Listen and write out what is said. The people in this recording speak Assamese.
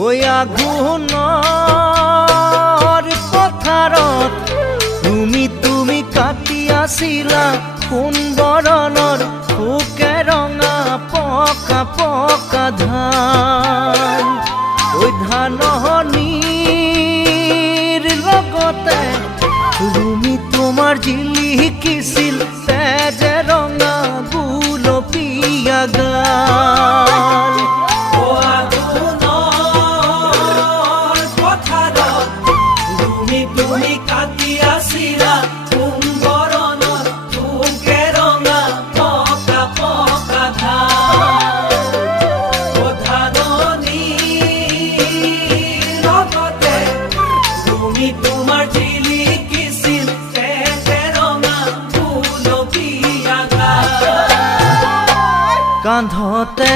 ওই আগুনৰ পথাৰত তুমি কাটি আছিলা সোণ বৰণৰ শুকে ৰঙা পকা পকা ধান। ওই ধাননিৰ লগতে তুমি তোমাৰ জিলিকিছিল তেজে ৰঙা গুলপীয়া গাল। তুমি কাটি আছিলা সোণ বৰণৰ শুকে ৰঙা পকা পকা ধাননিৰ লগতে তুমি তোমাৰ জিলিকিছিল তেজে ৰঙা গুলপীয়া গাল। কান্ধতে